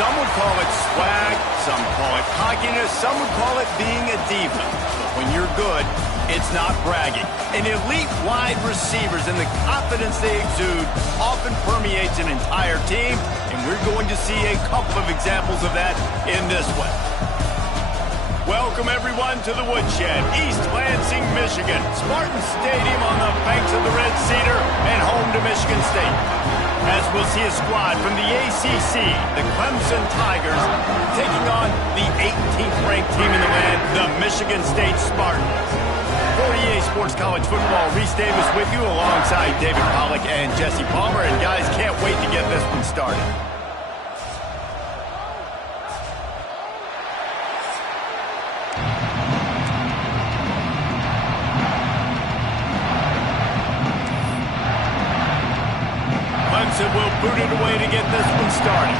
Some would call it swag, some call it cockiness, some would call it being a diva. But when you're good, it's not bragging. And elite wide receivers and the confidence they exude often permeates an entire team, and we're going to see a couple of examples of that in this one. Welcome, everyone, to the Woodshed, East Lansing, Michigan. Spartan Stadium on the banks of the Red Cedar and home to Michigan State. As we'll see a squad from the ACC, the Clemson Tigers, taking on the 18th-ranked team in the land, the Michigan State Spartans. For EA Sports College Football, Reese Davis with you alongside David Pollack and Jesse Palmer. And guys, can't wait to get this one started. Clemson will boot it away to get this one started.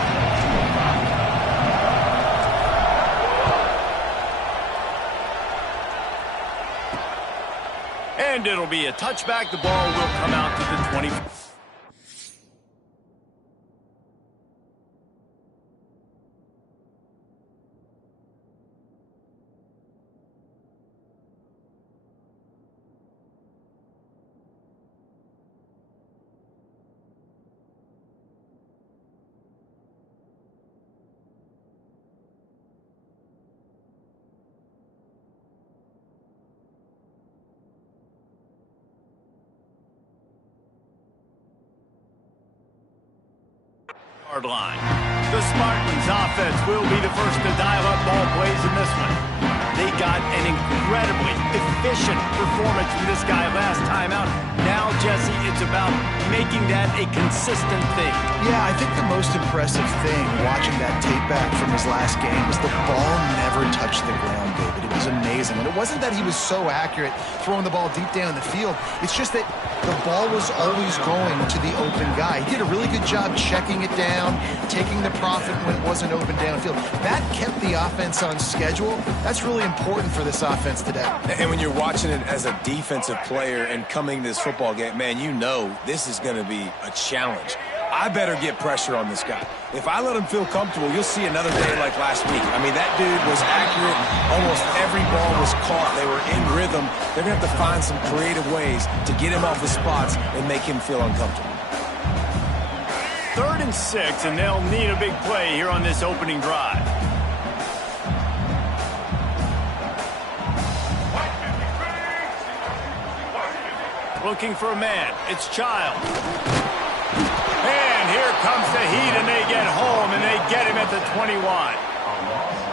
And it'll be a touchback. The ball will come out to the 20. Line. The Spartans offense will be the first to dial up ball plays in this one. They got an incredibly efficient performance from this guy last time out. Now, Jesse, it's about making that a consistent thing. Yeah, I think the most impressive thing watching that tape back from his last game was the ball never touched the ground, David. It was amazing. And it wasn't that he was so accurate throwing the ball deep down the field. It's just that the ball was always going to the open guy. He did a really good job checking it down, taking the profit when it wasn't open downfield. That kept the offense on schedule. That's really important for this offense today. And when you're watching it as a defensive player and coming to this football game, man, you know this is going to be a challenge. I better get pressure on this guy. If I let him feel comfortable, you'll see another day like last week. I mean, that dude was accurate. Almost every ball was caught. They were in rhythm. They're going to have to find some creative ways to get him off his spots and make him feel uncomfortable. 3rd and 6, and they'll need a big play here on this opening drive. Looking for a man. It's Child. And here comes the heat, and they get home, and they get him at the 21.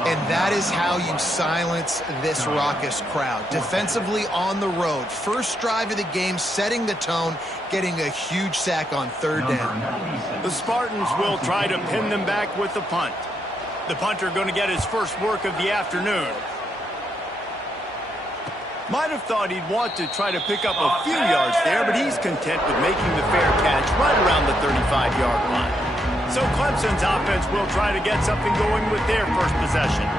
And that is how you silence this raucous crowd. Defensively on the road. First drive of the game, setting the tone, getting a huge sack on 3rd down. The Spartans will try to pin them back with the punt. The punter going to get his first work of the afternoon. Might have thought he'd want to try to pick up a few yards there, but he's content with making the fair catch right around the 35-yard line. So Clemson's offense will try to get something going with their first possession.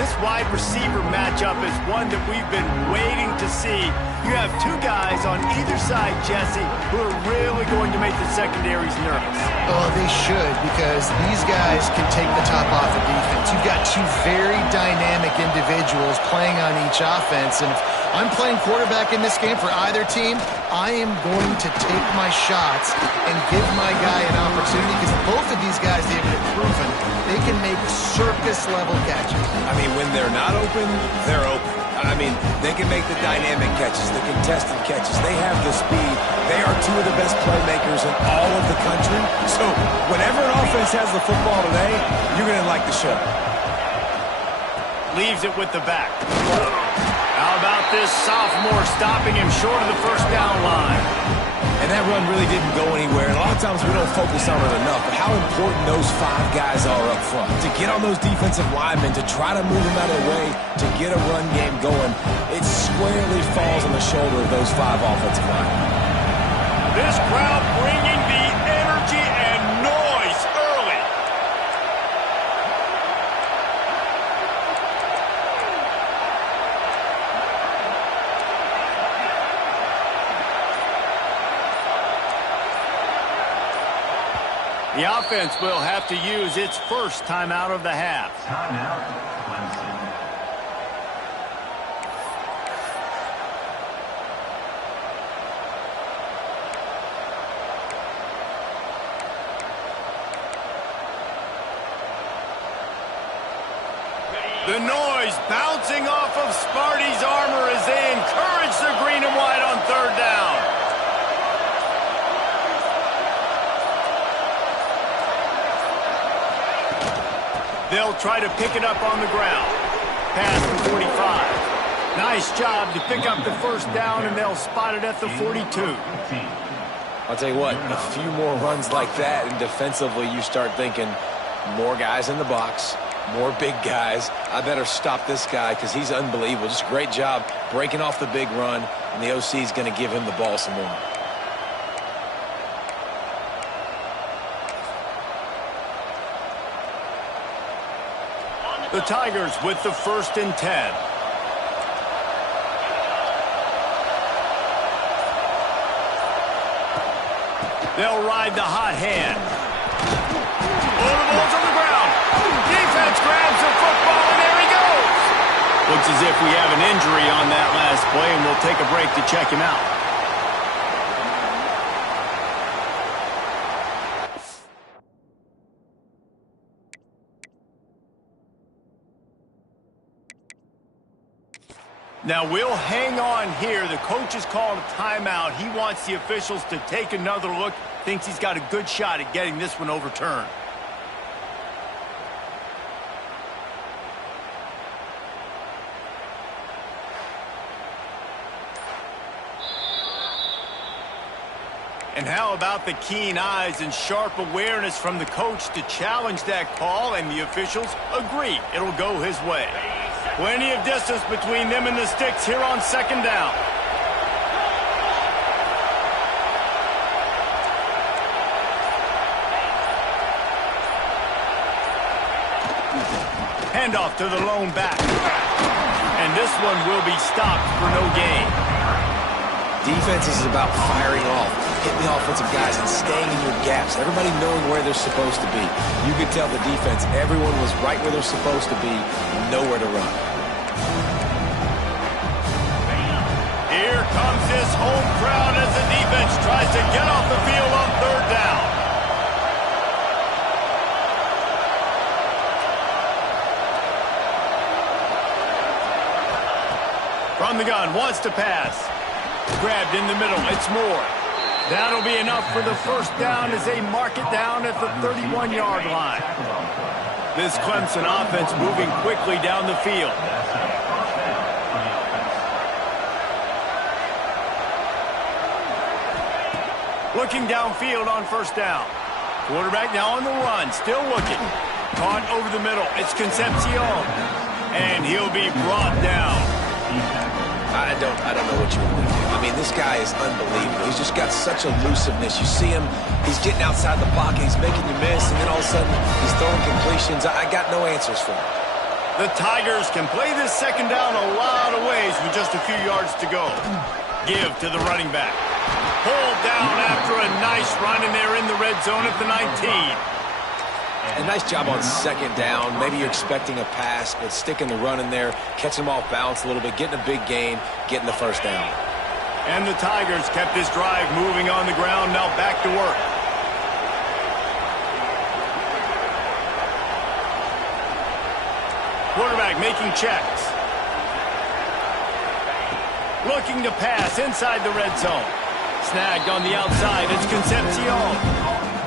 This wide receiver matchup is one that we've been waiting to see. You have two guys on either side, Jesse, who are really going to make the secondaries nervous. Oh, they should, because these guys can take the top off the defense. You've got two very dynamic individuals playing on each offense, and if I'm playing quarterback in this game for either team, I am going to take my shots and give my guy an opportunity, because both of these guys, David, have proven they can make circus-level catches. I mean, when they're not open, they're open. I mean, they can make the dynamic catches, the contested catches. They have the speed. They are two of the best playmakers in all of the country. So whenever an offense has the football today, you're going to like the show. Leaves it with the back. How about this sophomore stopping him short of the first down line? And that run really didn't go anywhere. And a lot of times we don't focus on it enough, but how important those 5 guys are up front. To get on those defensive linemen, to try to move them out of the way, to get a run game going, it squarely falls on the shoulder of those 5 offensive linemen. This crowd bringing the energy and noise early. The offense will have to use its first timeout of the half. Timeout, Clemson. The noise bouncing off of Sparty's armor as they encourage the green and white on third down. They'll try to pick it up on the ground. Pass the 45. Nice job to pick up the first down, and they'll spot it at the 42. I'll tell you what, a few more runs like that, and defensively you start thinking more guys in the box, more big guys. I better stop this guy because he's unbelievable. Just a great job breaking off the big run, and the OC is going to give him the ball some more. The Tigers with the 1st and 10. They'll ride the hot hand. Oh, the ball's on the ground. Defense grabs the football, and there he goes. Looks as if we have an injury on that last play, and we'll take a break to check him out. Now, we'll hang on here. The coach has called a timeout. He wants the officials to take another look. Thinks he's got a good shot at getting this one overturned. And how about the keen eyes and sharp awareness from the coach to challenge that call, and the officials agree it'll go his way. Plenty of distance between them and the sticks here on 2nd down. Handoff to the lone back. And this one will be stopped for no gain. Defense is about firing off, hitting the offensive guys and staying in your gaps. Everybody knowing where they're supposed to be. You could tell the defense, everyone was right where they're supposed to be, nowhere to run. Here comes this home crowd as the defense tries to get off the field on 3rd down. From the gun, wants to pass. Grabbed in the middle, it's Moore. That'll be enough for the 1st down as they mark it down at the 31-yard line. This Clemson offense moving quickly down the field. Looking downfield on 1st down. Quarterback now on the run, still looking. Caught over the middle, it's Concepcion. And he'll be brought down. I don't know what you want to do. I mean, this guy is unbelievable. He's just got such elusiveness. You see him, he's getting outside the pocket, he's making you miss, and then all of a sudden, he's throwing completions. I got no answers for him. The Tigers can play this 2nd down a lot of ways with just a few yards to go. Give to the running back. Pulled down after a nice run, and they're in the red zone at the 19. A nice job on 2nd down. Maybe you're expecting a pass, but sticking the run in there, catching them off balance a little bit, getting a big gain, getting the 1st down. And the Tigers kept this drive moving on the ground, now back to work. Quarterback making checks. Looking to pass inside the red zone. Snagged on the outside, it's Concepcion.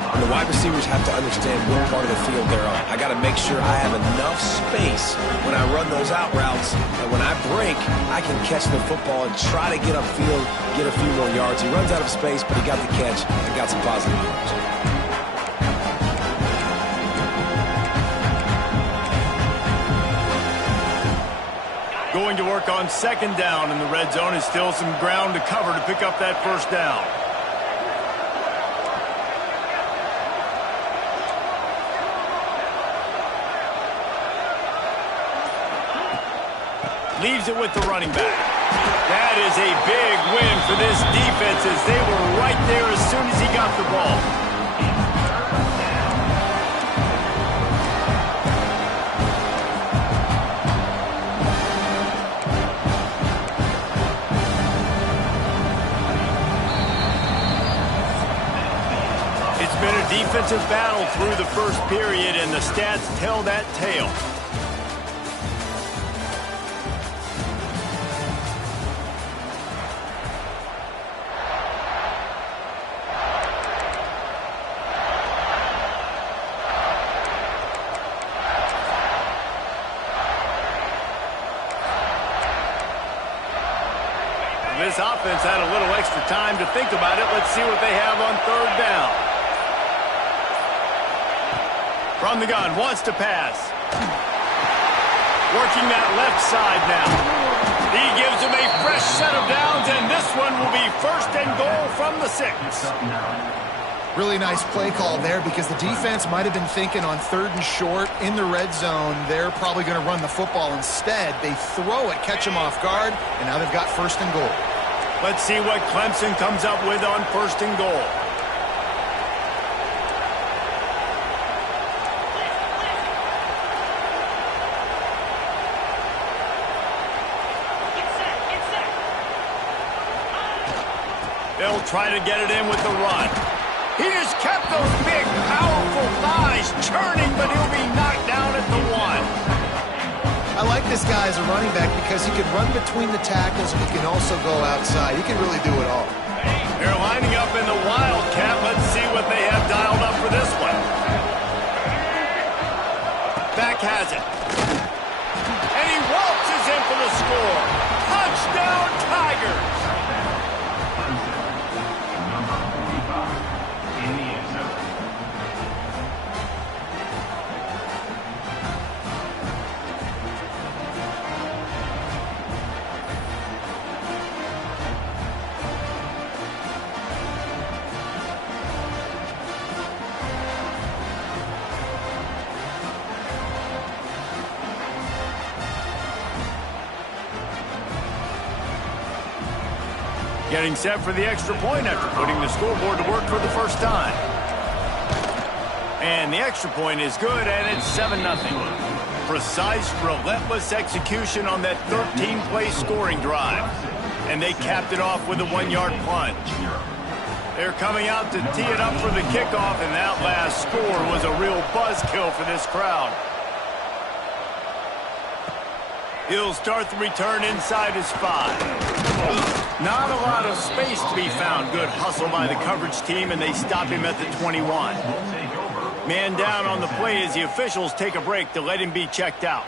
And the wide receivers have to understand what part of the field they're on. I got to make sure I have enough space when I run those out routes, and when I break, I can catch the football and try to get upfield, get a few more yards. He runs out of space, but he got the catch and got some positive yards. Going to work on 2nd down in the red zone. Is still some ground to cover to pick up that 1st down. Leaves it with the running back. That is a big win for this defense as they were right there as soon as he got the ball. It's been a defensive battle through the first period, and the stats tell that tale. This offense had a little extra time to think about it. Let's see what they have on third down. From the gun, wants to pass. Working that left side now. He gives him a fresh set of downs, and this one will be first and goal from the 6. Really nice play call there because the defense might have been thinking on third and short in the red zone. They're probably going to run the football instead. They throw it, catch them off guard, and now they've got first and goal. Let's see what Clemson comes up with on first and goal. They'll try to get it in with the run. He just kept those big, powerful thighs churning, but he'll be knocked down at the 1. I like this guy as a running back because he can run between the tackles and he can also go outside. He can really do it all. They're lining up in the Wildcat. Let's see what they have dialed up for this one. Back has it. And he waltzes in for the score. Touchdown, Tigers! Getting set for the extra point after putting the scoreboard to work for the first time. And the extra point is good, and it's 7-0. Precise, relentless execution on that 13-play scoring drive. And they capped it off with a 1-yard plunge. They're coming out to tee it up for the kickoff, and that last score was a real buzzkill for this crowd. He'll start the return inside his 5. Not a lot of space to be found. Good hustle by the coverage team, and they stop him at the 21. Man down on the play as the officials take a break to let him be checked out.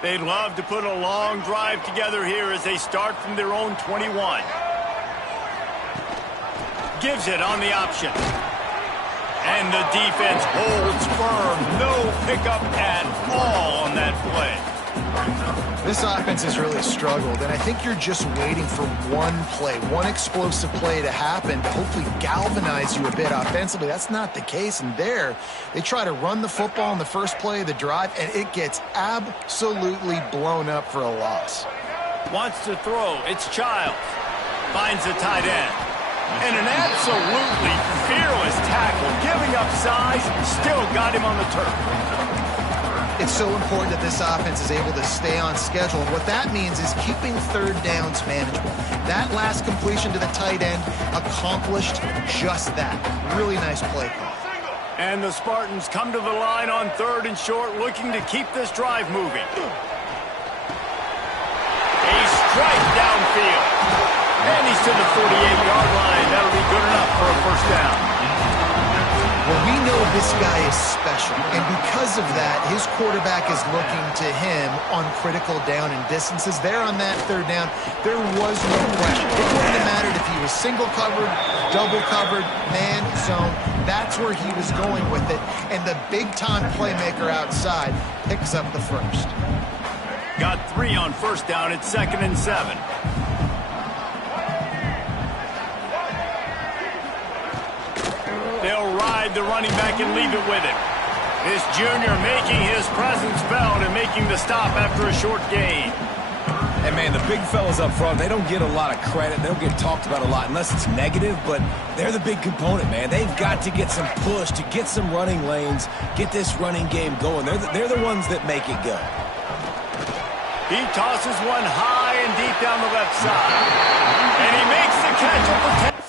They'd love to put a long drive together here as they start from their own 21. Gives it on the option. And the defense holds firm. No pickup at all on that play. This offense has really struggled, and I think you're just waiting for one play, one explosive play to happen to hopefully galvanize you a bit offensively. That's not the case, and there they try to run the football in the first play of the drive, and it gets absolutely blown up for a loss. Wants to throw. It's Childs. Finds the tight end. And an absolutely fearless tackle, giving up size, still got him on the turf. It's so important that this offense is able to stay on schedule, and what that means is keeping third downs manageable. That last completion to the tight end accomplished just that. Really nice play call. And the Spartans come to the line on third and short, looking to keep this drive moving. A strike downfield. And he's to the 48-yard line. That'll be good enough for a first down. Well, we know this guy is special, and because of that, his quarterback is looking to him on critical down and distances. There on that third down, there was no question. It wouldn't have mattered if he was single covered, double covered, man, zone. That's where he was going with it, and the big-time playmaker outside picks up the first. Got 3 on first down. It's 2nd and 7. They'll ride the running back and leave it with him. This junior making his presence felt and making the stop after a short gain. And, man, the big fellas up front, they don't get a lot of credit. They don't get talked about a lot unless it's negative, but they're the big component, man. They've got to get some push, to get some running lanes, get this running game going. They're the ones that make it go. He tosses one high and deep down the left side. And he makes the catch at the 10.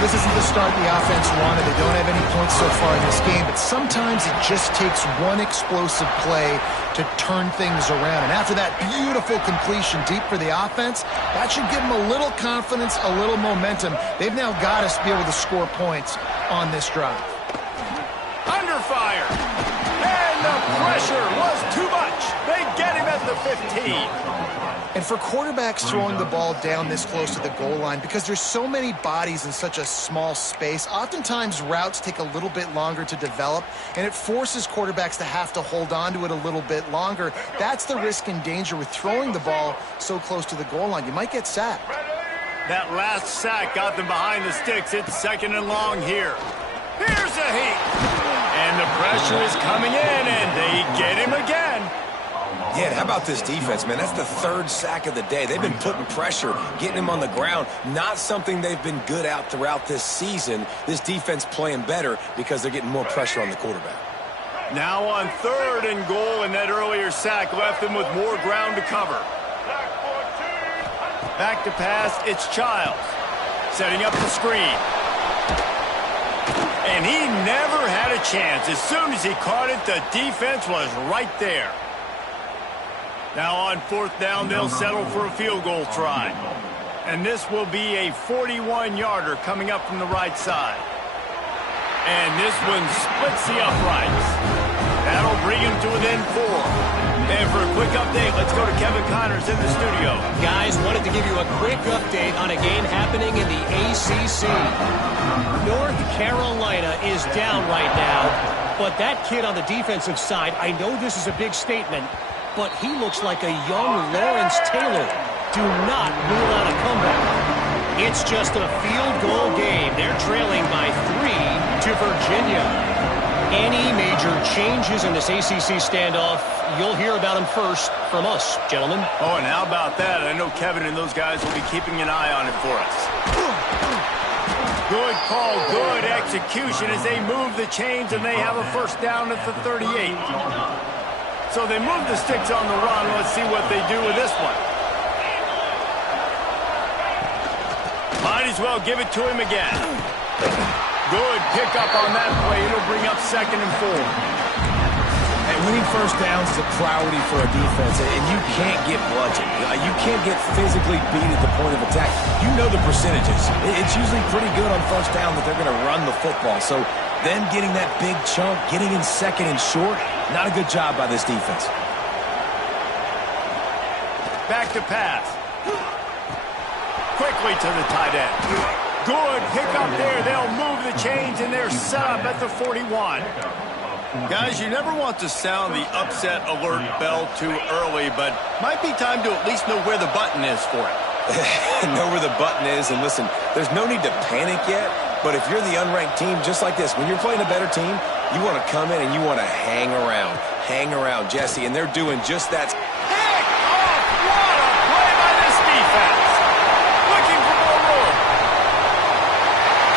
This isn't the start the offense wanted. They don't have any points so far in this game, but sometimes it just takes one explosive play to turn things around. And after that beautiful completion deep for the offense, that should give them a little confidence, a little momentum. They've now got to be able to score points on this drive. Under fire. And the pressure was too much. They get him at the 15. And for quarterbacks throwing the ball down this close to the goal line, because there's so many bodies in such a small space, oftentimes routes take a little bit longer to develop, and it forces quarterbacks to have to hold on to it a little bit longer. That's the risk and danger with throwing the ball so close to the goal line. You might get sacked. That last sack got them behind the sticks. It's 2nd and long here. Here's a heat. And the pressure is coming in, and they get him again. Yeah, how about this defense, man? That's the 3rd sack of the day. They've been putting pressure, getting him on the ground. Not something they've been good at throughout this season. This defense playing better because they're getting more pressure on the quarterback. Now on 3rd and goal, and that earlier sack left them with more ground to cover. Back to pass, it's Childs. Setting up the screen. And he never had a chance. As soon as he caught it, the defense was right there. Now on 4th down, they'll settle for a field goal try. And this will be a 41-yarder coming up from the right side. And this one splits the uprights. That'll bring him to within 4. And for a quick update, let's go to Kevin Connors in the studio. Guys, wanted to give you a quick update on a game happening in the ACC. North Carolina is down right now, but that kid on the defensive side, I know this is a big statement, but he looks like a young Lawrence Taylor. Do not rule out a comeback. It's just a field goal game. They're trailing by 3 to Virginia. Any major changes in this ACC standoff, you'll hear about them first from us, gentlemen. Oh, and how about that? I know Kevin and those guys will be keeping an eye on it for us. Good call, good execution as they move the chains, and they have a 1st down at the 38. So they move the sticks on the run. Let's see what they do with this one. Might as well give it to him again. Good pickup on that play. It'll bring up 2nd and 4. And winning 1st downs is a priority for a defense, and you can't get bludgeoned. You can't get physically beat at the point of attack. You know the percentages. It's usually pretty good on 1st down that they're going to run the football. So them getting that big chunk, getting in 2nd and short, not a good job by this defense. Back to pass. Quickly to the tight end. Good pickup there. They'll move the chains, and they're set up at the 41. Guys, you never want to sound the upset alert bell too early, but might be time to at least know where the button is for it. Know where the button is, and listen, there's no need to panic yet, but if you're the unranked team, just like this, when you're playing a better team, you want to come in and you want to hang around, Jesse, and they're doing just that. Pick off! What a play by this defense! Looking for more room.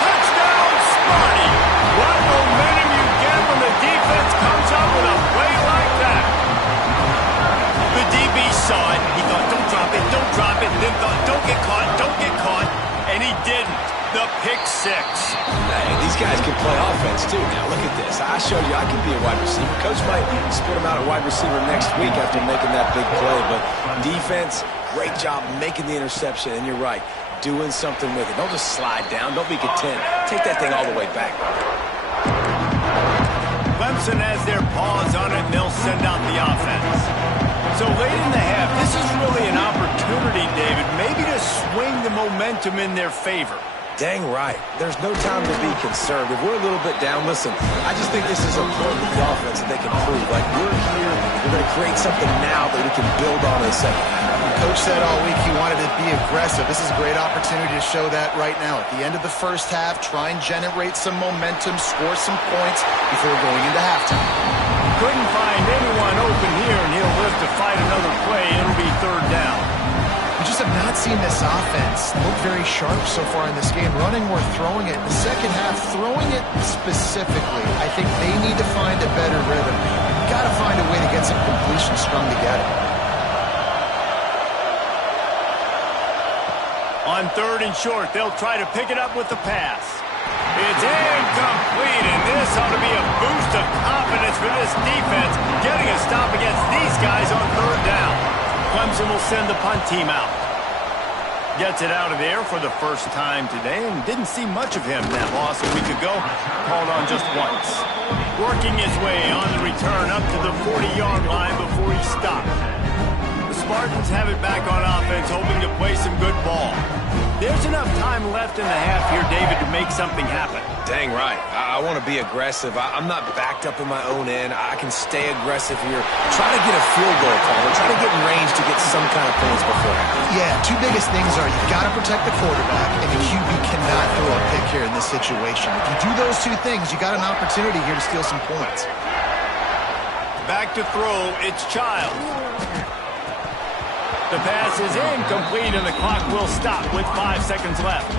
Touchdown, Sparty! What momentum you get when the defense comes up with a play like that. The DB saw it. He thought, don't drop it, and then thought, don't get caught, and he didn't. The pick 6. Hey, these guys can play offense, too. Now, look at this. I showed you I can be a wide receiver. Coach might split him out at wide receiver next week after making that big play. But defense, great job making the interception. And you're right, doing something with it. Don't just slide down. Don't be content. Take that thing all the way back. Clemson has their paws on it, and they'll send out the offense. So late in the half, this is really an opportunity, David, maybe to swing the momentum in their favor. Dang right. There's no time to be concerned. If we're a little bit down, listen, I just think this is a point with the offense that they can prove. Like, we're here, we're going to create something now that we can build on in the 2nd half. Coach said all week he wanted to be aggressive. This is a great opportunity to show that right now. At the end of the first half, try and generate some momentum, score some points before going into halftime. Couldn't find anyone open here, and he'll live to fight another play. It'll be third down. We just have not seen this offense look very sharp so far in this game. Running or throwing it. In the second half, throwing it specifically, I think they need to find a better rhythm. You've got to find a way to get some completions strung together. On third and short, they'll try to pick it up with the pass. It's incomplete, and this ought to be a boost of confidence for this defense, getting a stop against these guys on third down. Clemson will send the punt team out. Gets it out of there for the first time today, and didn't see much of him that loss a week ago. Called on just once. Working his way on the return up to the 40-yard line before he stopped. The Spartans have it back on offense, hoping to play some good ball. There's enough time left in the half here, David, to make something happen. Dang right. I want to be aggressive. I'm not backed up in my own end. I can stay aggressive here. Try to get a field goal, Palmer. Try to get in range to get some kind of points before half. Yeah, two biggest things are you've got to protect the quarterback, and the QB cannot throw a pick here in this situation. If you do those two things, you got an opportunity here to steal some points. Back to throw, it's Childs. The pass is incomplete, and the clock will stop with 5 seconds left.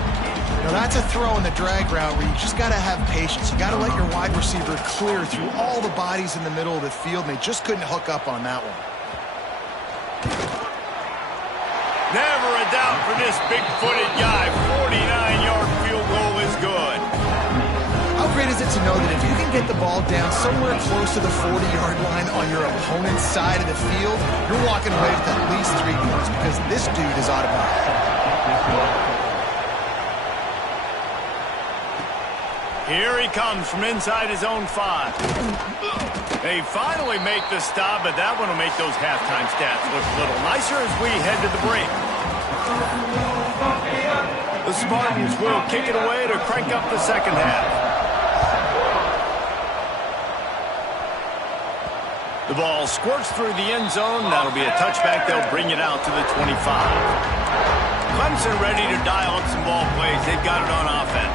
Now that's a throw in the drag route where you just got to have patience. You got to let your wide receiver clear through all the bodies in the middle of the field, and they just couldn't hook up on that one. Never a doubt for this big-footed guy. 49-yard field goal is good. How great is it to know that if you can get the ball down somewhere close to the 40-yard line on your opponent's side of the field, you're walking away with at least 3 points because this dude is automatic. Here he comes from inside his own 5. They finally make the stop, but that one will make those halftime stats look a little nicer as we head to the break. The Spartans will kick it away to crank up the second half. The ball squirts through the end zone. That'll be a touchback. They'll bring it out to the 25. Clemson ready to dial up some ball plays. They've got it on offense.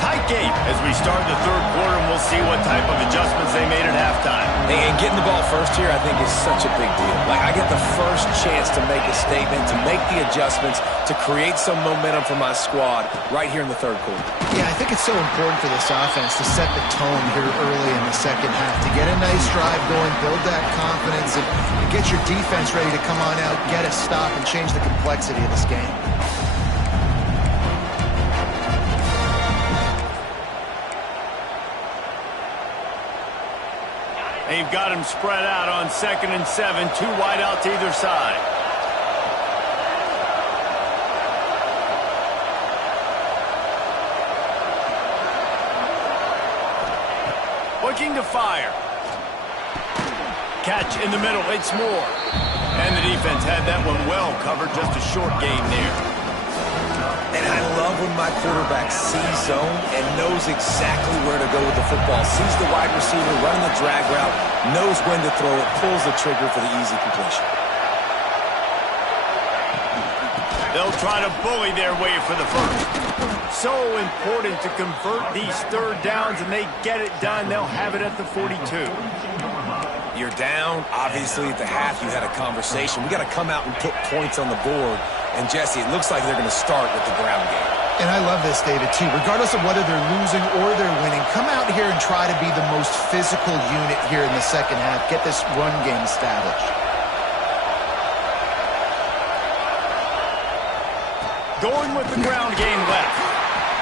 Tight game as we start the third quarter, and we'll see what type of adjustments they made at halftime. And getting the ball first here, I think, is such a big deal. Like, I get the first chance to make a statement, to make the adjustments, to create some momentum for my squad right here in the third quarter. Yeah, I think it's so important for this offense to set the tone here early in the second half, to get a nice drive going, build that confidence, and get your defense ready to come on out, get a stop, and change the complexity of this game. They've got him spread out on 2nd and 7, 2 wide out to either side. Looking to fire. Catch in the middle, it's Moore. And the defense had that one well covered, just a short gain there. And I love when my quarterback sees zone and knows exactly where to go with the football. Sees the wide receiver running the drag route, knows when to throw it, pulls the trigger for the easy completion. They'll try to bully their way for the first. So important to convert these third downs, and they get it done. They'll have it at the 42. You're down. Obviously, at the half, you had a conversation. We got to come out and put points on the board. And, Jesse, it looks like they're going to start with the ground game. And I love this, David, too. Regardless of whether they're losing or they're winning, come out here and try to be the most physical unit here in the second half. Get this run game established. Going with the ground game left.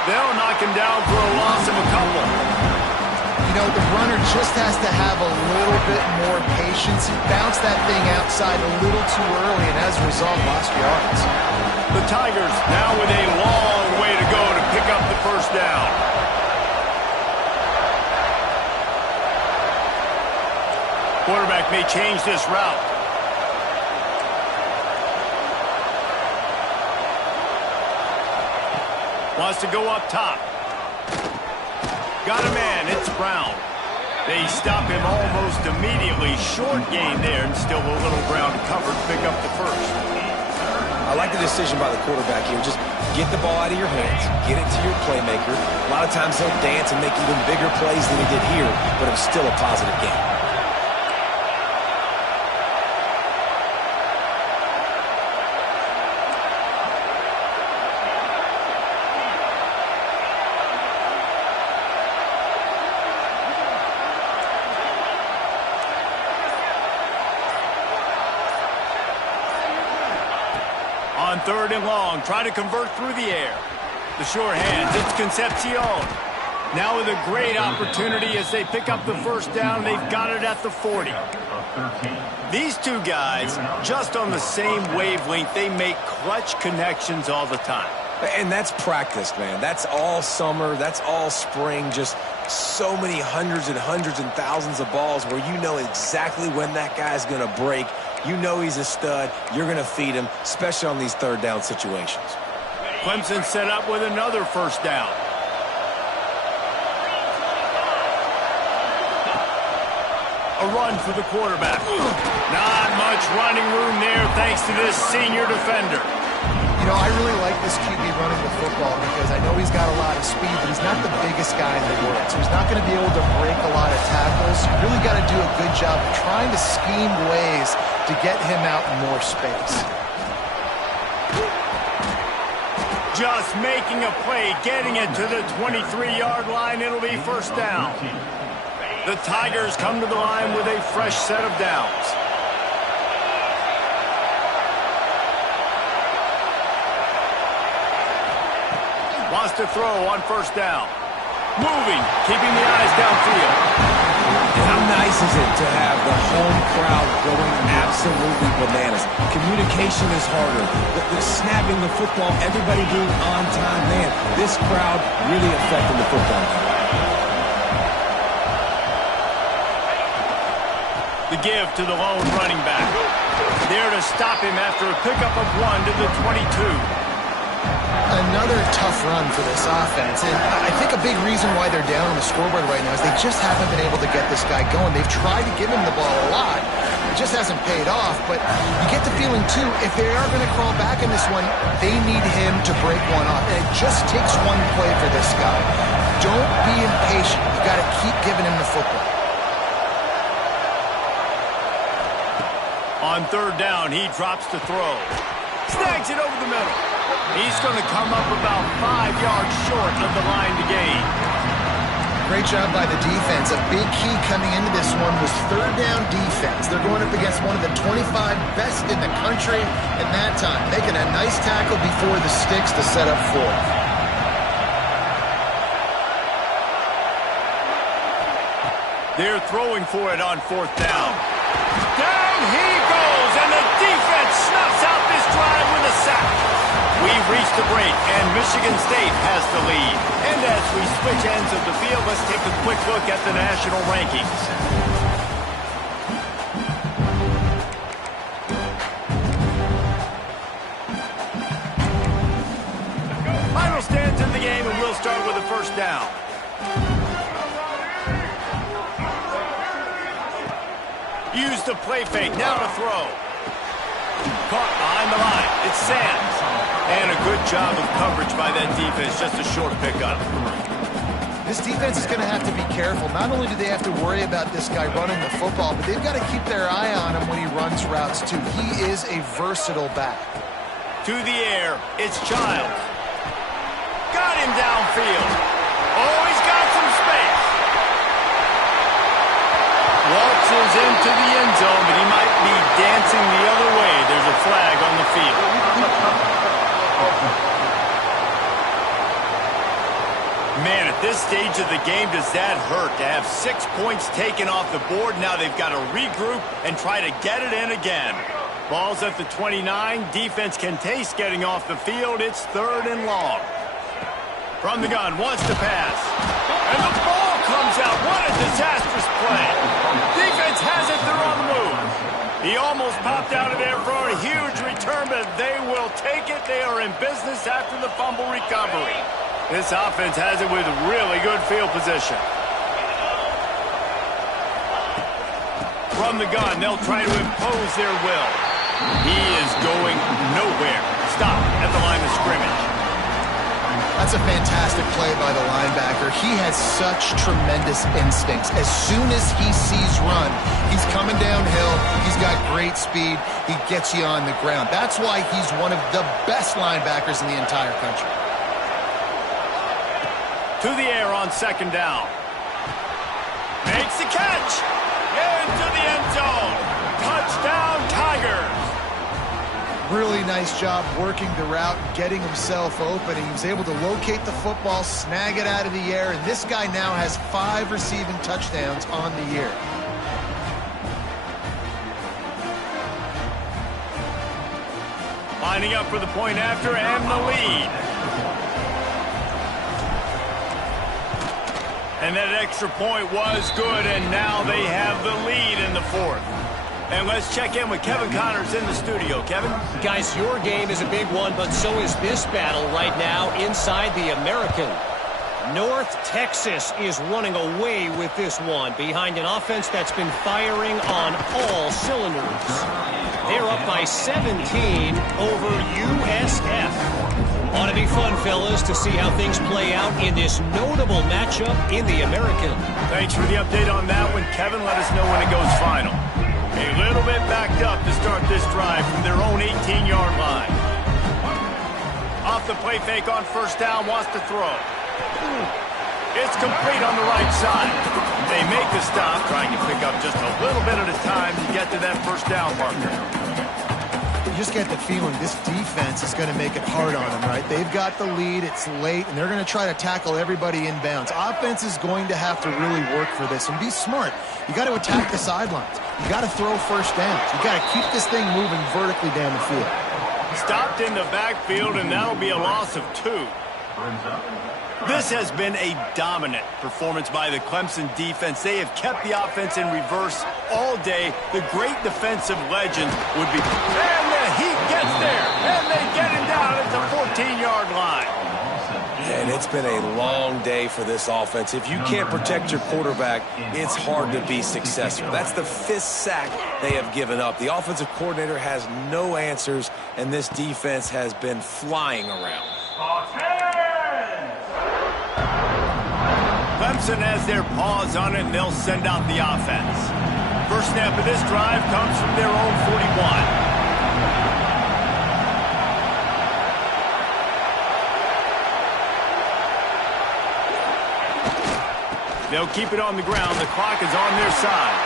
They'll knock him down for a loss of a couple. You know, the runner just has to have a little bit more patience. He bounced that thing outside a little too early, and as a result, lost yards. The Tigers now with a long way to go to pick up the first down. Quarterback may change this route. Wants to go up top. Got a man, it's Brown. They stop him almost immediately. Short gain there, and still a little ground covered. Pick up the first. I like the decision by the quarterback here. Just get the ball out of your hands, get it to your playmaker. A lot of times he'll dance and make even bigger plays than he did here, but it was still a positive game. On 3rd and long, try to convert through the air. The short hands, it's Concepcion. Now with a great opportunity as they pick up the first down. They've got it at the 40. These two guys, just on the same wavelength, they make clutch connections all the time. And that's practice, man. That's all summer. That's all spring. Just so many hundreds and thousands of balls where you know exactly when that guy's going to break. You know he's a stud. You're going to feed him, especially on these 3rd down situations. Clemson set up with another first down. A run for the quarterback. Not much running room there thanks to this senior defender. You know, I really like this QB running the football because I know he's got a lot of speed, but he's not the biggest guy in the world. So he's not going to be able to break a lot of tackles. You really got to do a good job of trying to scheme ways to get him out in more space. Just making a play, getting it to the 23-yard line. It'll be first down. The Tigers come to the line with a fresh set of downs. Wants to throw on first down. Moving, keeping the eyes downfield. And how nice is it to have the home crowd going absolutely bananas? Communication is harder. The snapping the football, everybody being on time. Man, this crowd really affecting the football game. The give to the lone running back. There to stop him after a pickup of 1 to the 22. Another tough run for this offense, and I think a big reason why they're down on the scoreboard right now is they just haven't been able to get this guy going. They've tried to give him the ball a lot. It just hasn't paid off, but you get the feeling, too, if they are going to crawl back in this one, they need him to break one off, and it just takes one play for this guy. Don't be impatient. You got to keep giving him the football. On 3rd down, he drops to throw. Snags it over the middle. He's going to come up about 5 yards short of the line to gain. Great job by the defense. A big key coming into this one was 3rd down defense. They're going up against one of the 25 best in the country in that time, making a nice tackle before the sticks to set up 4th. They're throwing for it on 4th down. Down he goes, and the defense snuffs out this drive with a sack. We've reached the break, and Michigan State has the lead. And as we switch ends of the field, let's take a quick look at the national rankings. Final stands in the game, and we'll start with the first down. Use the play fake, now to throw. Caught behind the line, it's Sands. And a good job of coverage by that defense, just a short pickup. This defense is going to have to be careful. Not only do they have to worry about this guy running the football, but they've got to keep their eye on him when he runs routes, too. He is a versatile back. To the air, it's Childs. Got him downfield. Oh, he's got some space. Waltzes into the end zone, but he might be dancing the other way. There's a flag on the field. Man, at this stage of the game, does that hurt to have 6 points taken off the board? Now they've got to regroup and try to get it in again. Ball's at the 29. Defense can taste getting off the field. It's 3rd and long. From the gun, wants to pass. And the ball comes out. What a disastrous play. Defense has it. They're on the move. He almost popped out of there for a huge return, but they will take it. They are in business after the fumble recovery. This offense has it with really good field position. From the gun, they'll try to impose their will. He is going nowhere. Stop at the line of scrimmage. That's a fantastic play by the linebacker. He has such tremendous instincts. As soon as he sees run, he's coming downhill. He's got great speed. He gets you on the ground. That's why he's one of the best linebackers in the entire country. To the air on second down. Makes the catch. Into the end zone. Touchdown, Tigers. Really nice job working the route, getting himself open. He was able to locate the football, snag it out of the air, and this guy now has 5 receiving touchdowns on the year. Lining up for the point after and the lead. And that extra point was good, and now they have the lead in the fourth. And let's check in with Kevin Connors in the studio. Kevin? Guys, your game is a big one, but so is this battle right now inside the American. North Texas is running away with this one behind an offense that's been firing on all cylinders. They're up by 17 over USF. Ought to be fun, fellas, to see how things play out in this notable matchup in the American. Thanks for the update on that one, Kevin. Let us know when it goes final. A little bit backed up to start this drive from their own 18-yard line. Off the play fake on first down, wants to throw. It's complete on the right side. They make the stop, trying to pick up just a little bit at a time to get to that first down marker. You just get the feeling this defense is going to make it hard on them, right? They've got the lead, it's late, and they're going to try to tackle everybody inbounds. Offense is going to have to really work for this and be smart. You got to attack the sidelines. You got to throw first downs. You got to keep this thing moving vertically down the field. Stopped in the backfield, and that'll be a loss of 2. This has been a dominant performance by the Clemson defense. They have kept the offense in reverse all day. The great defensive legends would be... And the Heat gets there, and they get him down at the 14-yard line. And it's been a long day for this offense. If you can't protect your quarterback, it's hard to be successful. That's the 5th sack they have given up. The offensive coordinator has no answers, and this defense has been flying around. Clemson has their paws on it, and they'll send out the offense. First snap of this drive comes from their own 41. They'll keep it on the ground. The clock is on their side.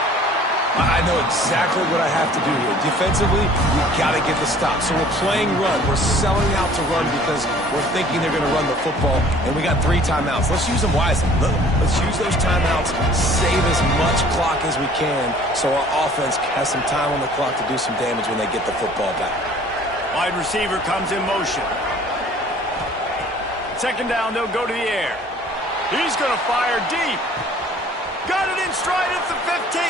I know exactly what I have to do here. Defensively, we've got to get the stop. So we're playing run. We're selling out to run because we're thinking they're going to run the football, and we got 3 timeouts. Let's use them wisely. Let's use those timeouts, save as much clock as we can so our offense has some time on the clock to do some damage when they get the football back. Wide receiver comes in motion. Second down, they'll go to the air. He's going to fire deep. Got it in stride at the 15.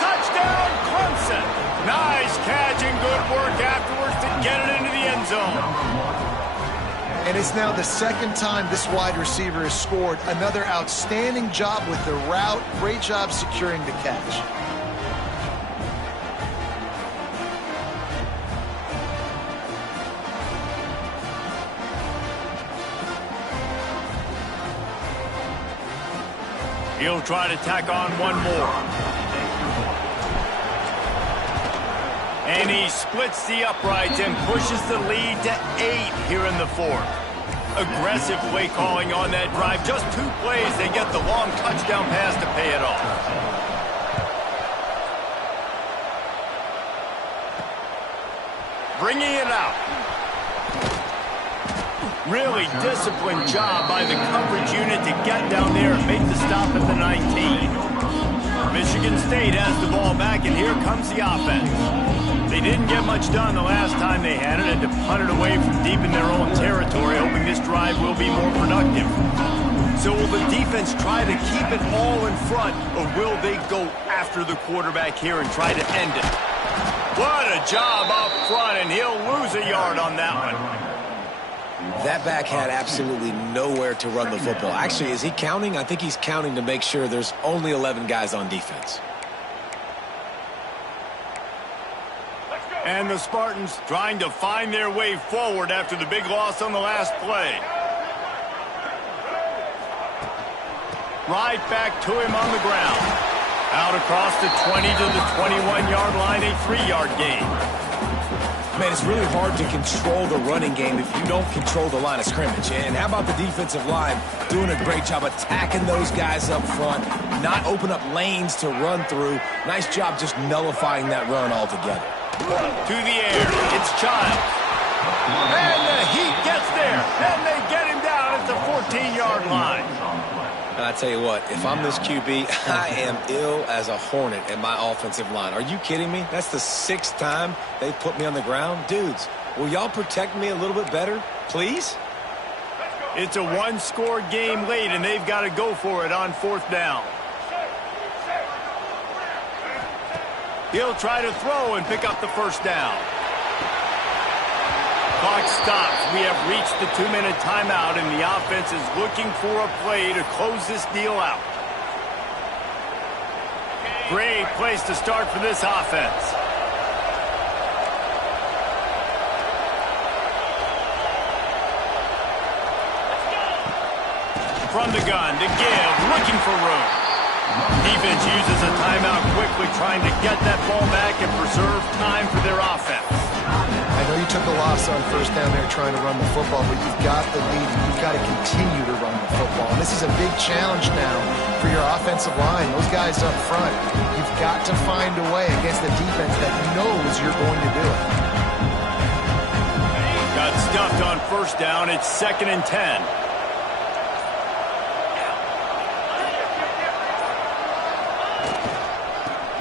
Touchdown, Clemson. Nice catch and good work afterwards to get it into the end zone. And it's now the 2nd time this wide receiver has scored. Another outstanding job with the route. Great job securing the catch. He'll try to tack on one more. And he splits the uprights and pushes the lead to 8 here in the fourth. Aggressive play calling on that drive. Just 2 plays, they get the long touchdown pass to pay it off. Bringing it out. Really disciplined job by the coverage unit to get down there and make the stop at the 19. Michigan State has the ball back, and here comes the offense. They didn't get much done the last time they had it, and to punt it away from deep in their own territory, hoping this drive will be more productive. So will the defense try to keep it all in front, or will they go after the quarterback here and try to end it? What a job up front, and he'll lose a yard on that one. That back had absolutely nowhere to run the football. Actually, is he counting? I think he's counting to make sure there's only 11 guys on defense. And the Spartans trying to find their way forward after the big loss on the last play. Right back to him on the ground. Out across the 20 to the 21-yard line, a 3-yard gain. Man, it's really hard to control the running game if you don't control the line of scrimmage. And how about the defensive line doing a great job attacking those guys up front, not open up lanes to run through. Nice job just nullifying that run altogether. To the air, it's Childs. And the Heat gets there, and they get him down at the 14-yard line. I tell you what, if I'm this QB, I am ill as a hornet at my offensive line. Are you kidding me? That's the 6th time they've put me on the ground. Dudes, will y'all protect me a little bit better, please? It's a 1-score game late, and they've got to go for it on 4th down. He'll try to throw and pick up the first down. Clock stops. We have reached the 2-minute timeout, and the offense is looking for a play to close this deal out. Great place to start for this offense. From the gun to give, looking for room. Defense uses a timeout quickly, trying to get that ball back and preserve time for their offense. I know you took a loss on first down there trying to run the football, but you've got the lead, and you've got to continue to run the football. And this is a big challenge now for your offensive line. Those guys up front, you've got to find a way against the defense that knows you're going to do it. Got stuffed on first down. It's 2nd and 10.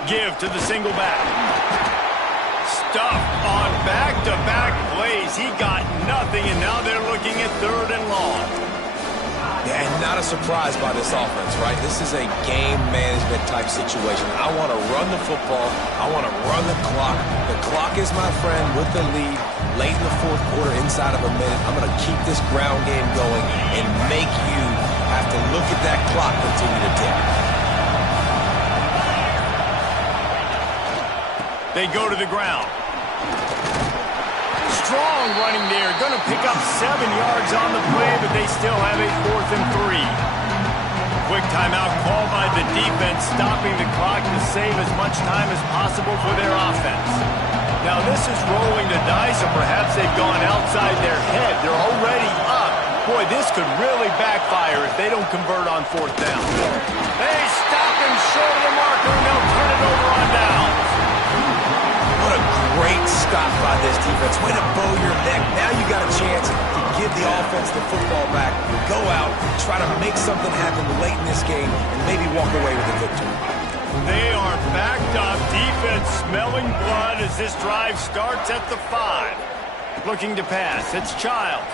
Give to the single back. Stuffed on back-to-back plays. He got nothing, and now they're looking at 3rd and long. Yeah, and not a surprise by this offense, right? This is a game management type situation. I want to run the football. I want to run the clock. The clock is my friend with the lead. Late in the 4th quarter, inside of a minute, I'm going to keep this ground game going and make you have to look at that clock continue to tick. They go to the ground. Strong running there. Going to pick up 7 yards on the play, but they still have a 4th and 3. Quick timeout called by the defense, stopping the clock to save as much time as possible for their offense. Now this is rolling the dice, or perhaps they've gone outside their head. They're already up. Boy, this could really backfire if they don't convert on 4th down. They stop him short of the marker, and they'll turn it over on down. What a great stop by this defense. Way to bow your neck. Now you got a chance to give the offense the football back, go out, try to make something happen late in this game, and maybe walk away with a victory. They are backed up. Defense smelling blood as this drive starts at the 5. Looking to pass. It's Childs.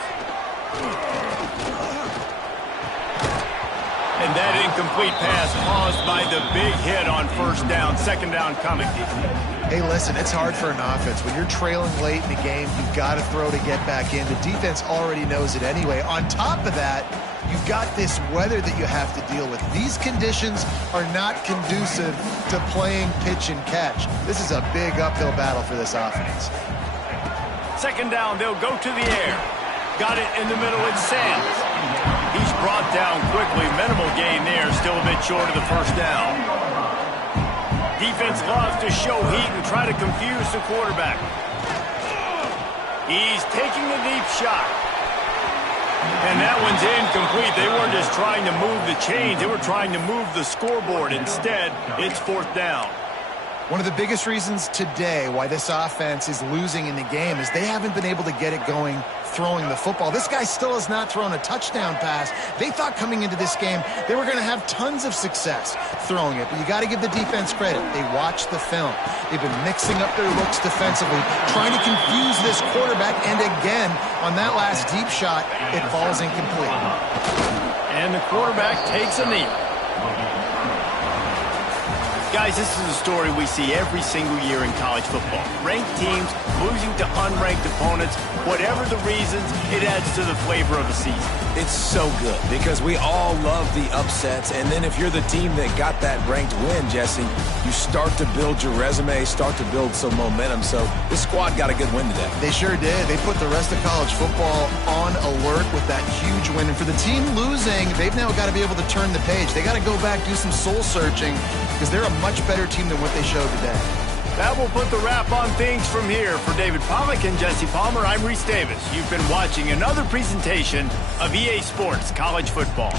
And that incomplete pass caused by the big hit on first down. 2nd down coming. Hey, listen, it's hard for an offense. When you're trailing late in the game, you've got to throw to get back in. The defense already knows it anyway. On top of that, you've got this weather that you have to deal with. These conditions are not conducive to playing pitch and catch. This is a big uphill battle for this offense. 2nd down, they'll go to the air. Got it in the middle, it's Sands. He's brought down quickly. Minimal gain there, still a bit short of the first down. Defense loves to show heat and try to confuse the quarterback. He's taking the deep shot. And that one's incomplete. They weren't just trying to move the chains. They were trying to move the scoreboard. Instead, it's 4th down. One of the biggest reasons today why this offense is losing in the game is they haven't been able to get it going throwing the football. This guy still has not thrown a touchdown pass. They thought coming into this game they were going to have tons of success throwing it, but you got to give the defense credit. They watched the film. They've been mixing up their looks defensively, trying to confuse this quarterback, and again, on that last deep shot, it falls incomplete. And the quarterback takes a knee. Guys, this is a story we see every single year in college football. Ranked teams losing to unranked opponents. Whatever the reasons, it adds to the flavor of the season. It's so good because we all love the upsets. And then if you're the team that got that ranked win, Jesse, you start to build your resume, start to build some momentum. So this squad got a good win today. They sure did. They put the rest of college football on alert with that huge win. And for the team losing, they've now got to be able to turn the page. They got to go back, do some soul searching, because they're a much better team than what they showed today. That will put the wrap on things from here. For David Pollack and Jesse Palmer, I'm Reese Davis. You've been watching another presentation of EA Sports College Football.